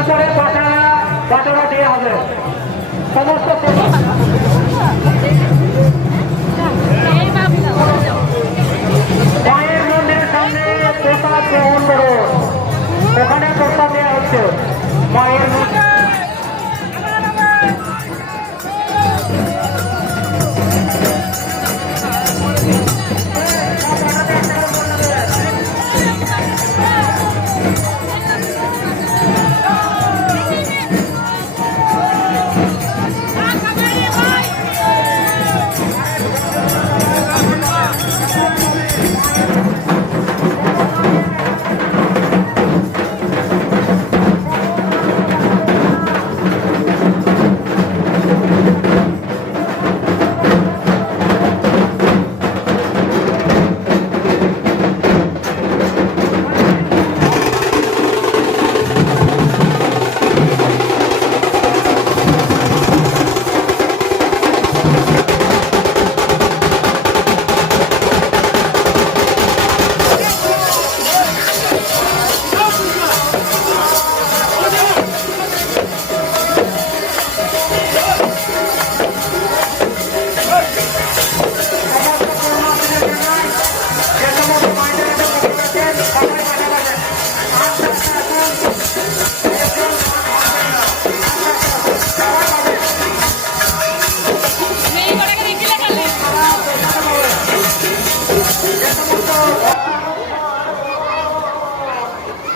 তারপরে বাটা বাটাটা দেওয়া হবে। সমস্ত মায়ের মন্দিরের সামনে প্রসাদ গ্রহণ করুন। ওখানে প্রসাদ দেওয়া হচ্ছে। মায়ের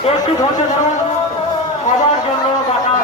একটু ধৈর্য ধরুন সবার জন্য বাটা